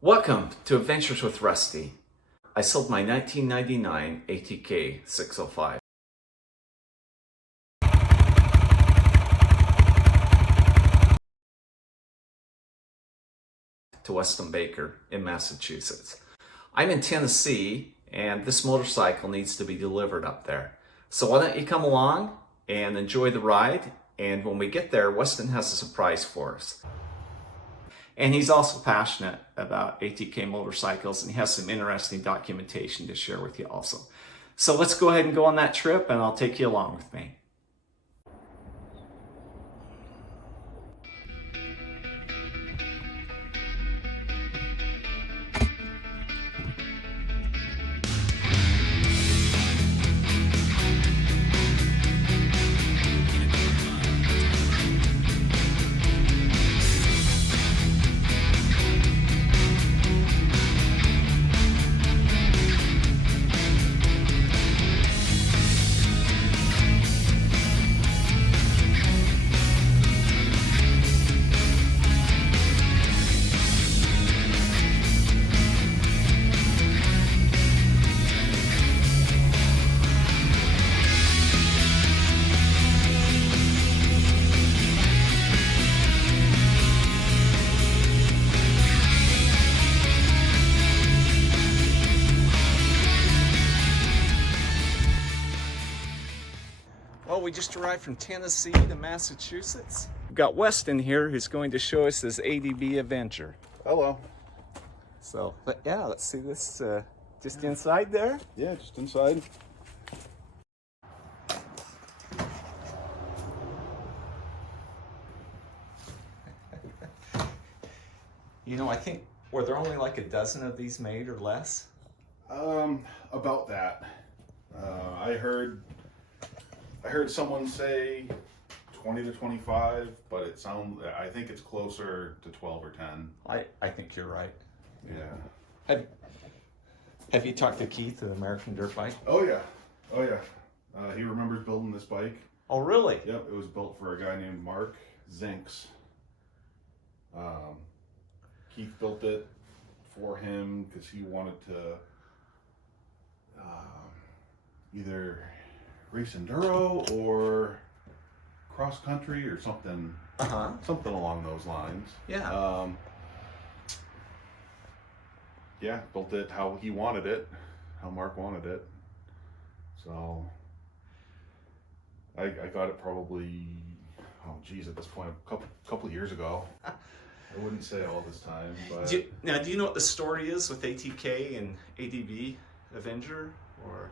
Welcome to Adventures with Rusty. I sold my 1999 ATK 605 to Weston Baker in Massachusetts. I'm in Tennessee and this motorcycle needs to be delivered up there. So why don't you come along and enjoy the ride, and when we get there, Weston has a surprise for us. And he's also passionate about ATK motorcycles, and he has some interesting documentation to share with you also. So let's go ahead and go on that trip, and I'll take you along with me. Well, we just arrived from Tennessee to Massachusetts. We've got Weston here who's going to show us his ADB Avenger. Hello. So, but yeah, let's see this just inside there. Yeah, just inside. You know, I think, were there only like a dozen of these made or less? About that. I heard someone say 20 to 25, but I think it's closer to 12 or 10. I think you're right. Yeah. Have you talked to Keith of American Dirt Bike? Oh yeah. Oh yeah. He remembers building this bike. Oh really? Yep, it was built for a guy named Mark Zinks. Keith built it for him because he wanted to either race enduro or cross country or something. Something along those lines. Yeah. Yeah, built it how he wanted it, how Mark wanted it. So I got it probably, oh geez, at this point, a couple of years ago. I wouldn't say all this time, but Do you know what the story is with ATK and ADB Avenger, or?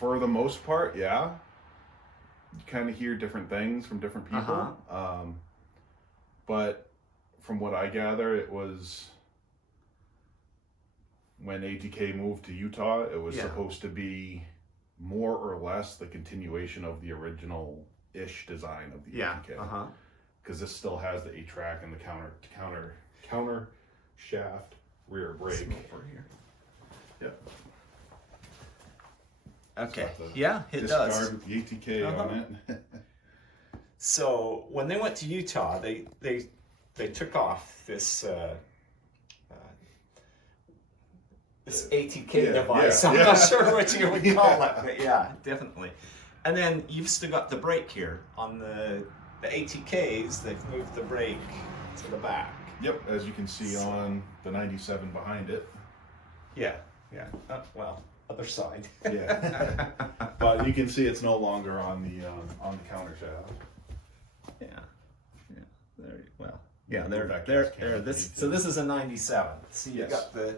For the most part, yeah. You kind of hear different things from different people. But from what I gather, it was when ATK moved to Utah, it was supposed to be more or less the continuation of the original-ish design of the ATK. Because this still has the 8-track and the counter shaft rear brake. Over here. Yep. Okay. Yeah, it does. Discard with the ATK on it. So when they went to Utah, they took off this this ATK device. I'm not sure what you would call it, but yeah, definitely. And then you've still got the brake here on the ATKs. They've moved the brake to the back. Yep, as you can see on the 97 behind it. Yeah, yeah. Well, other side. Yeah, but you can see it's no longer on the counter shaft. Yeah, yeah. There. Well, yeah. There. So this is a 97. So you got the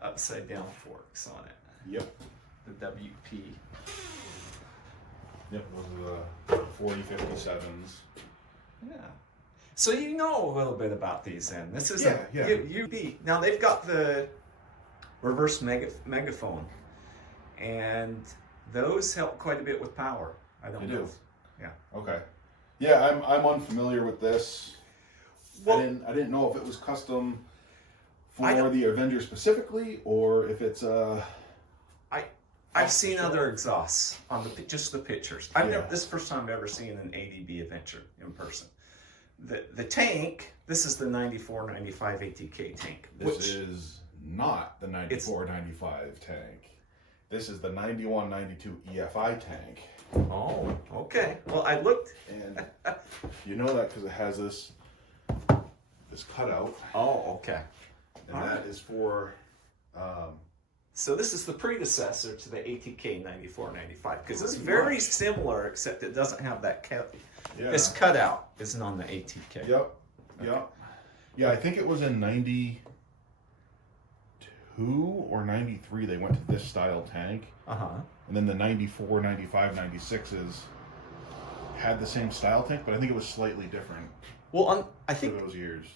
upside down forks on it. Yep. The WP. Yep. Those are the 4057s. Yeah. So you know a little bit about these then. This is now they've got the reverse megaphone, and those help quite a bit with power. I don't know. Yeah. Okay. Yeah, I'm unfamiliar with this. Well, I didn't know if it was custom for the Avenger specifically, or if it's I've seen other exhausts on just the pictures. This is the first time I've ever seen an ADB Avenger in person. the tank, this is the 94-95 ATK tank. This is not the 94-95 tank. This is the 91-92 EFI tank. Oh, okay. Well, I looked. And you know that because it has this cutout. Oh, okay. And that is for... so this is the predecessor to the ATK 94-95 because it's very similar, except it doesn't have that cut. Yeah. This cutout isn't on the ATK. Yep. Okay. Yep. Yeah, I think it was in 92 or 93 they went to this style tank. And then the 94, 95, 96s had the same style tank, but I think it was slightly different. Well, I think for those years.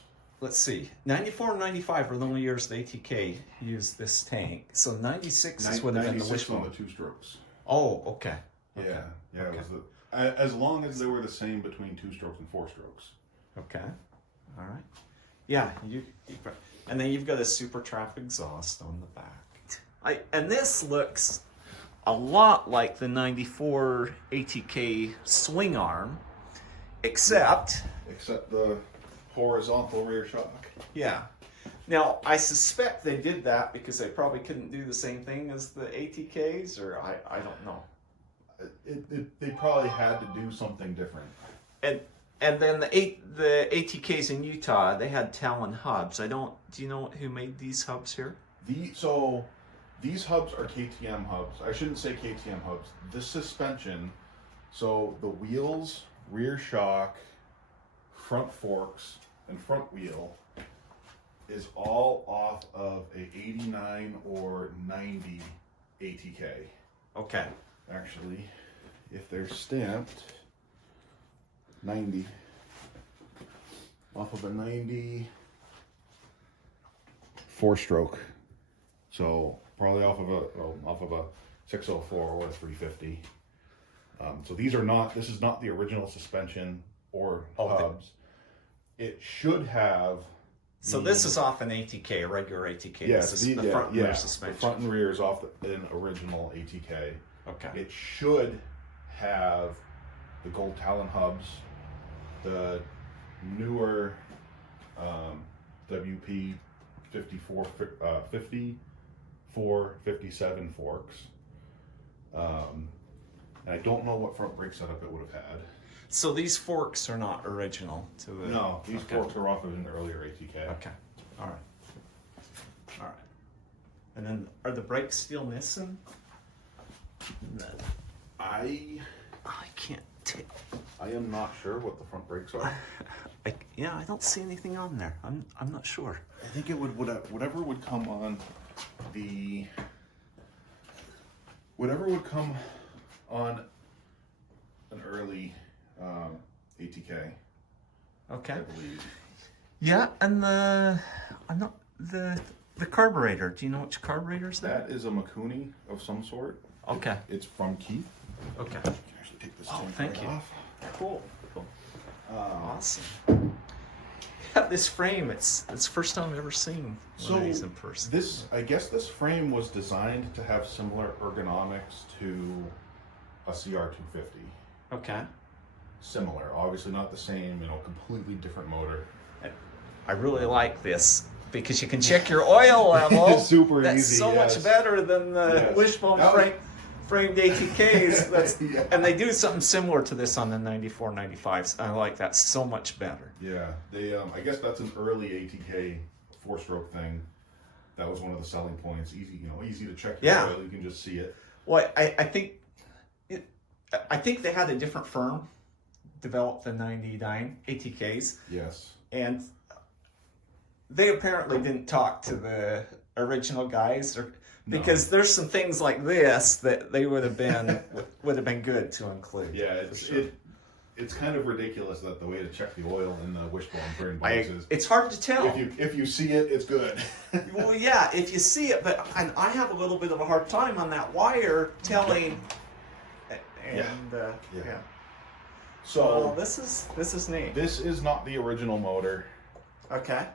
Let's see. 94 and 95 were the only years the ATK used this tank. So 96 would have been the wishbone. The two strokes. Oh, okay. Yeah. It was as long as they were the same between 2 strokes and 4 strokes. Okay. All right. Yeah. And then you've got a super trap exhaust on the back. And this looks a lot like the 94 ATK swing arm, except the horizontal rear shock. Yeah. Now, I suspect they did that because they probably couldn't do the same thing as the ATKs, or I don't know. They probably had to do something different. And then the ATKs in Utah, they had Talon hubs. Do you know who made these hubs here? These hubs are KTM hubs. I shouldn't say KTM hubs. The suspension, so the wheels, rear shock, front forks, and front wheel is all off of a 89 or 90 ATK. Okay. Actually, if they're stamped 90, off of a 90 4-stroke, so probably off of a 604 or a 350. So this is not the original suspension or hubs. It should have. So this is off an ATK, a regular ATK. Yes, this is the front and rear suspension. The front and rear is off an original ATK. Okay. It should have the gold Talon hubs, the newer WP 54, 57 forks. And I don't know what front brake setup it would have had. So these forks are not original to the... No, these forks are off of an earlier ATK. Okay. All right. And then, are the brakes still missing? No. I can't tell. I am not sure what the front brakes are. I don't see anything on there. I'm not sure. I think it would whatever would come on the... Whatever would come on an early... ATK. Okay. I believe. Yeah, and the carburetor. Do you know which carburetor is that? That is a Makuni of some sort. Okay. It's from Keith. Okay. I can actually take this thank you. off. Cool. Awesome. Yeah, this frame. It's the first time I've ever seen one of these in person. I guess this frame was designed to have similar ergonomics to a CR250. Okay. Similar, obviously not the same, completely different motor. I really like this because you can check your oil level. It's super That's easy. so much better than the wishbone framed ATKs. And they do something similar to this on the 94, 95s. I like that so much better. Yeah, they. I guess that's an early ATK 4-stroke thing. That was one of the selling points. Easy to check your oil. You can just see it. Well, I think they had a different firm develop the 99 ATKs. Yes. And they apparently didn't talk to the original guys, because there's some things like this that they would have been good to include. Yeah, it's kind of ridiculous that the way to check the oil in the wishbone frame box is. It's hard to tell. If you see it, it's good. Well, yeah, if you see it, but I have a little bit of a hard time on that wire telling. Yeah. So this is neat. This is not the original motor. Okay.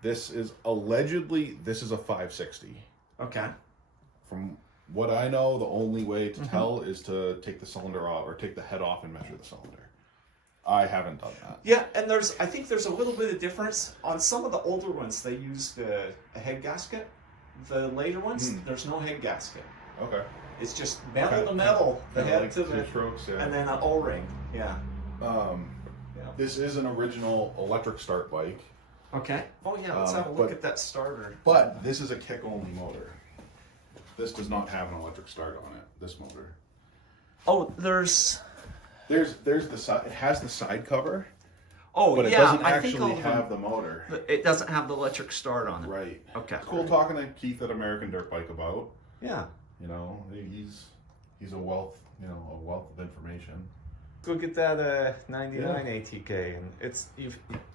This is allegedly a 560. Okay. From what I know, the only way to tell is to take the cylinder off or take the head off and measure the cylinder. I haven't done that. Yeah, and I think there's a little bit of difference. On some of the older ones, they used a head gasket. The later ones, there's no head gasket. Okay. It's just metal to metal, the head like to the strokes, yeah. and then an O-ring. Yeah. This is an original electric start bike. Okay. Oh yeah, let's have a look at that starter. But this is a kick-only motor. This does not have an electric start on it. This motor. Oh, there's the side. It has the side cover. Oh, but it yeah, doesn't I actually think have the motor. It doesn't have the electric start on it. Right. Okay. It's cool talking to Keith at American Dirt Bike about. Yeah. You know, he's a wealth of information. Go get that 99 ATK, and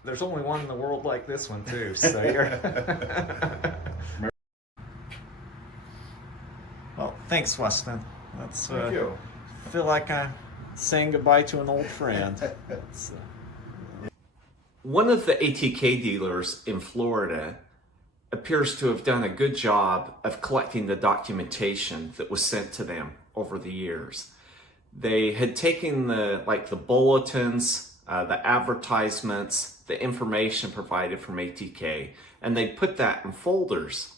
there's only one in the world like this one too. So you're. Well, thanks, Weston. Thank you. I feel like I'm saying goodbye to an old friend. One of the ATK dealers in Florida appears to have done a good job of collecting the documentation that was sent to them over the years. They had taken the bulletins, the advertisements, the information provided from ATK, and they put that in folders.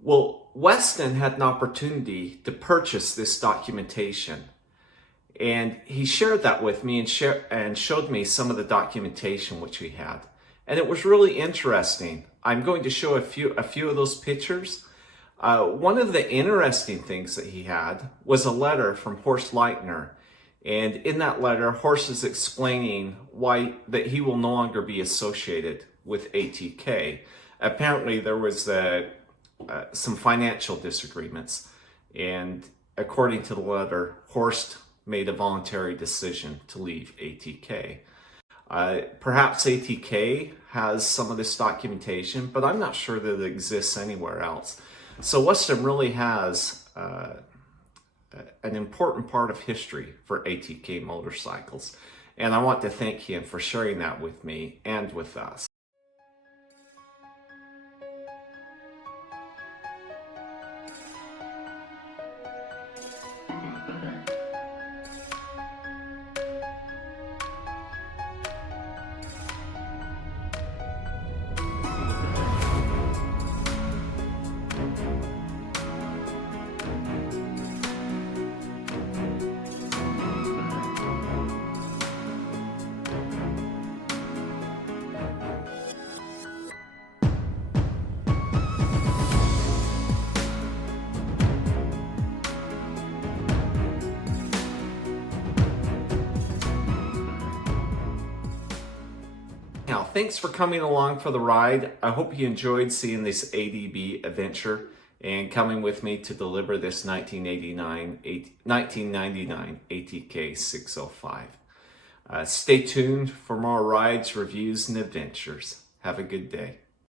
Well, Weston had an opportunity to purchase this documentation, and he shared that with me and showed me some of the documentation which he had. And it was really interesting. I'm going to show a few of those pictures. One of the interesting things that he had was a letter from Horst Leitner. And in that letter, Horst is explaining that he will no longer be associated with ATK. Apparently there was some financial disagreements. And according to the letter, Horst made a voluntary decision to leave ATK. Perhaps ATK has some of this documentation, but I'm not sure that it exists anywhere else. So Weston really has an important part of history for ATK motorcycles. And I want to thank him for sharing that with me and with us. Now, thanks for coming along for the ride. I hope you enjoyed seeing this ADB Avenger and coming with me to deliver this 1999 ATK 605. Stay tuned for more rides, reviews, and adventures. Have a good day.